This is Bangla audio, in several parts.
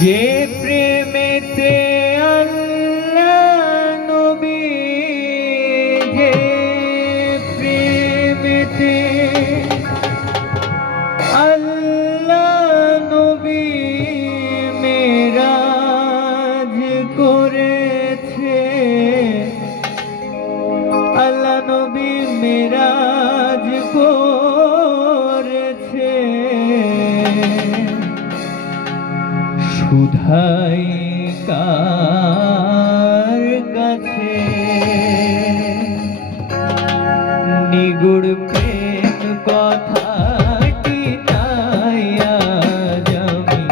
যে প্রেমেতে আল্লাহ নবী, যে প্রেমেতে আল্লাহ নবী মেরাজ করেছে, আল্লাহ নবী মেরাজ করেছে। শুধাই কার কাছে নিগুড় প্রেম কথাটি তাই আজ আমি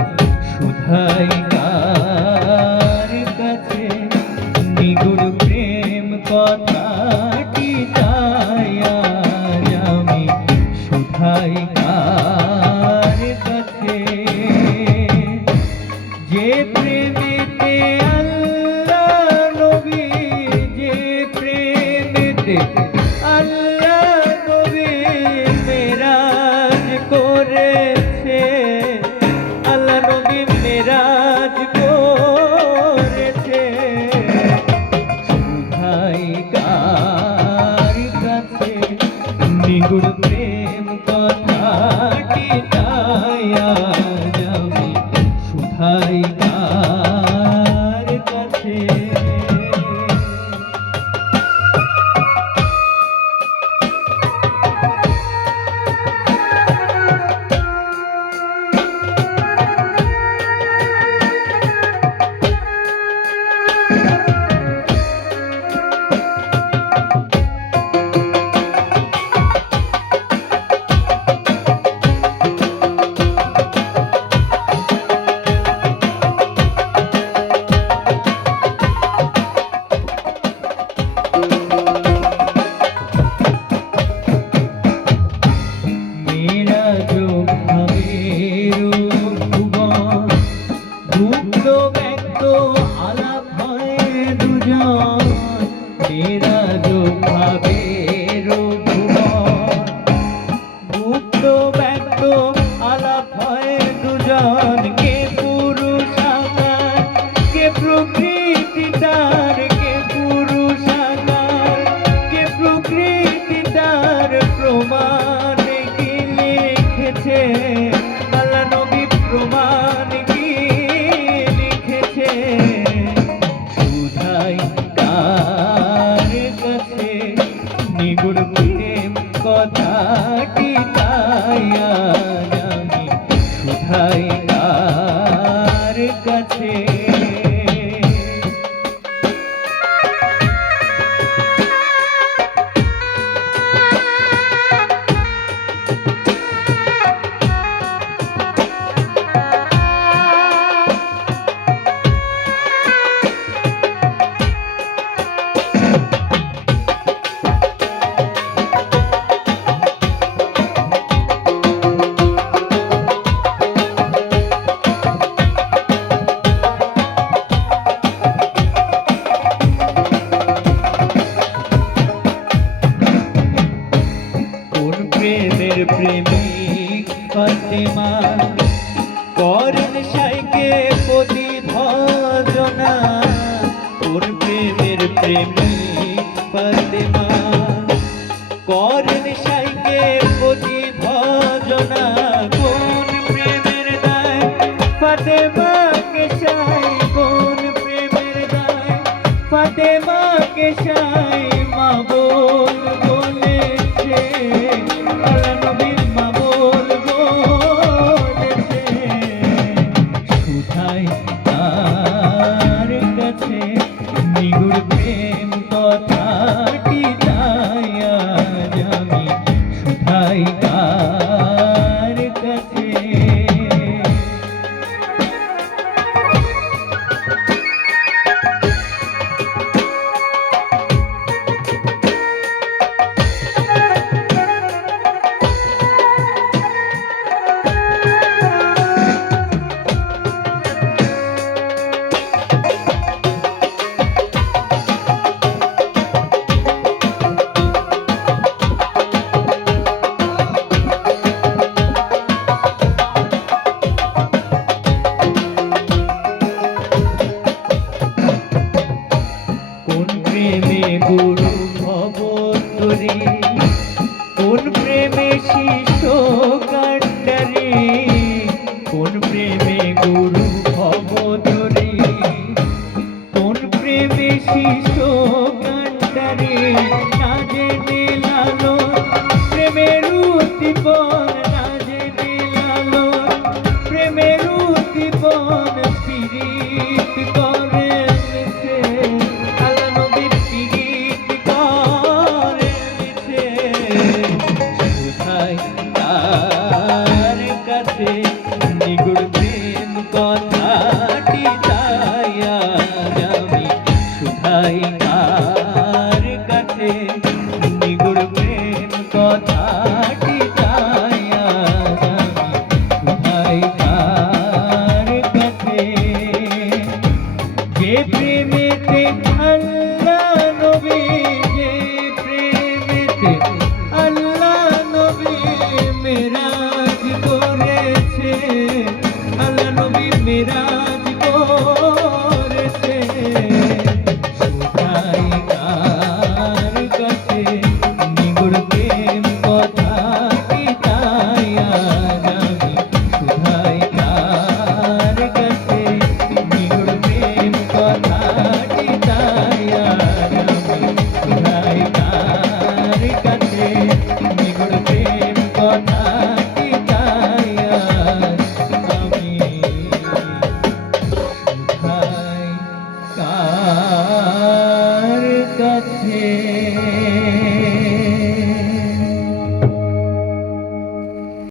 শুধাই কার কাছে নিগুড় প্রেম কথাটি তাই আজ আমি শুধাই কার কাছে। যে প্রেমেতে আল্লাহ নবী, যে প্রেমেতে আল্লাহ নবী মেরাজ করেছে, আল্লাহ নবী মেরাজ করেছে। শুধাই কার কাছে নিগুড় প্রেম কথাটি তাই আজ আমি শুধাই কার কাছে। মেরা जो ভাবের মুক্ত ব্যক্ত আলাপ হয় দুজন, কে পুরুষ আকার কে প্রকৃতি তার, কে পুরুষ আকার কে প্রকৃতি তার। প্রমাণ কি লিখেছে আল্লাহ নবী, প্রমাণ কি লিখেছে। শুধাই কার কাছে নিগুড় প্রেম কথাটি তাই আজ আমি শুধাই কার কাছে। প্রেমের প্রেমিক ফাতেমা করেন সাইকে প্রতি ভজনা, ওর প্রেমের প্রেমিক ফাতেমা করেন সাইকে প্রতি ভজনা। কোন প্রেমের দায় ফাতেমাকে সাই, কোন প্রেমের দায় ফাতেমাকে সাই মা বল বলেছে, আল্লাহ নবী মা বল বলেছে। শুধাই তার কাছে নিগুড় প্রেম কথাটি তাই আজ আমি শুধাই কার কাছে। যায়